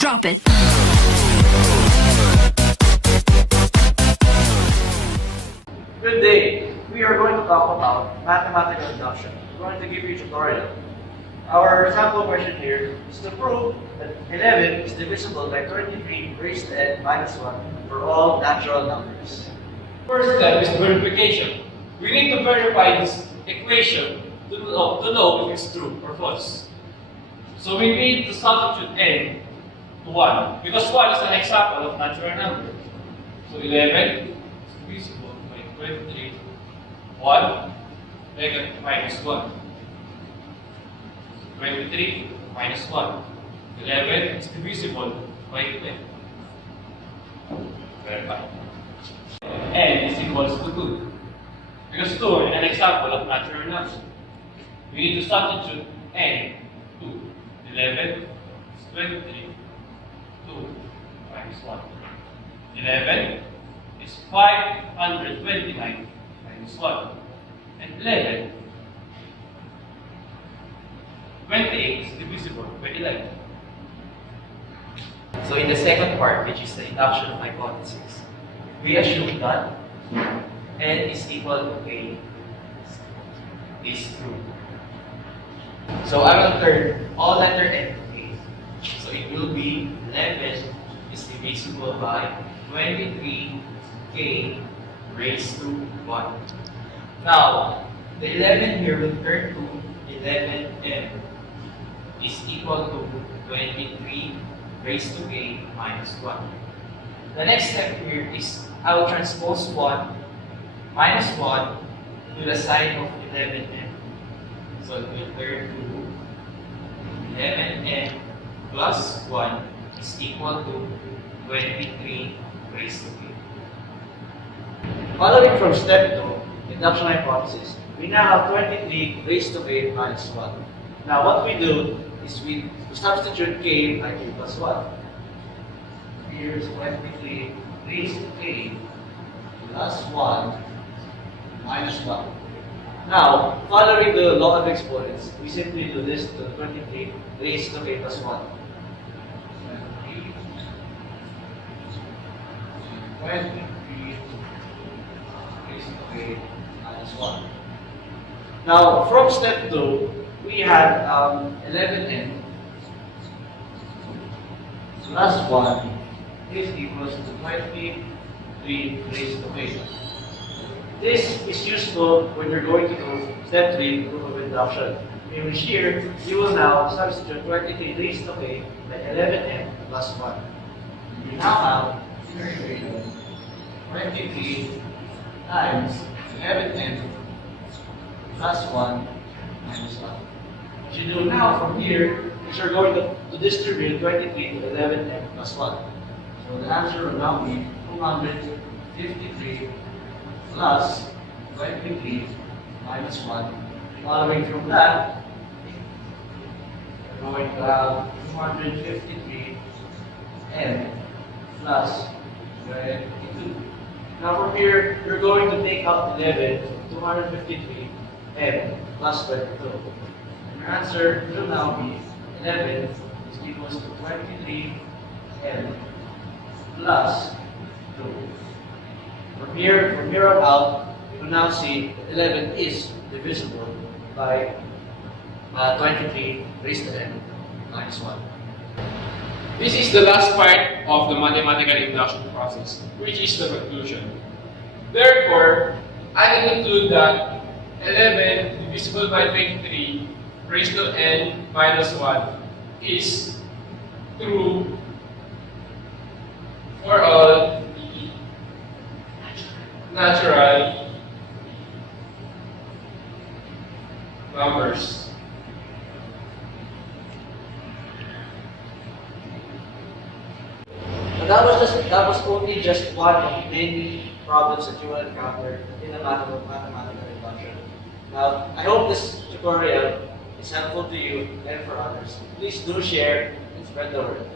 Drop it. Good day. We are going to talk about mathematical induction. We're going to give you a tutorial. Our sample question here is to prove that 11 is divisible by 23 raised to n minus 1 for all natural numbers. First step is verification. We need to verify this equation to know if it's true or false. So we need to substitute n to 1 because 1 is an example of natural number. So 11 is divisible by 23, 1 minus 1. 23 minus 1. 11 is divisible by 20. Verify. N is equals to 2. Because 2 is an example of natural number. We need to substitute n to 11 is 23. 2 minus 1. 11 is 529 minus 1. And 11, 28 is divisible by 11. So in the second part, which is the induction hypothesis, we assume that n is equal to a is true. So I will turn all letter n to a. So it will be 11 is divisible by 23k raised to 1. Now, the 11 here will turn to 11m is equal to 23 raised to k minus 1. The next step here is I will transpose 1 minus 1 to the sign of 11m. So it will turn to 11m plus 1 is equal to 23 raised to k. Following from step 2, induction hypothesis, we now have 23 raised to k minus 1. Now what we do is we substitute k by k plus 1. Here's 23 raised to k plus 1 minus 1. Now, following the law of exponents, we simply do this to 23 raised to k plus 1. 23 raised to k minus 1. Now, from step 2, we had 11n plus 1 is equals to 23 raised to k. This is useful when you're going to do step 3, proof of induction. In which here, you will now substitute 23 raised to k by 11n plus 1. You now have 23 times 11n plus 1 minus 1. What you do now from here is you're going to distribute 23 to 11n plus 1. So the answer will now be 253 plus 23 minus 1. Following from that, we're going to have 253 n plus 22. Now from here, you're going to take out 11, 253 n plus 22. And your answer will now be 11 is equals to 23 n plus 2. From here on out, you will now see that 11 is divisible by 23 raised to n minus 1. This is the last part of the mathematical induction process, which is the conclusion. Therefore, I can conclude that 11 divisible by 23 raised to n minus 1 is true for all natural numbers. But that was only just one of many problems that you will encounter in the mathematical induction. Now, I hope this tutorial is helpful to you and for others. Please do share and spread the word.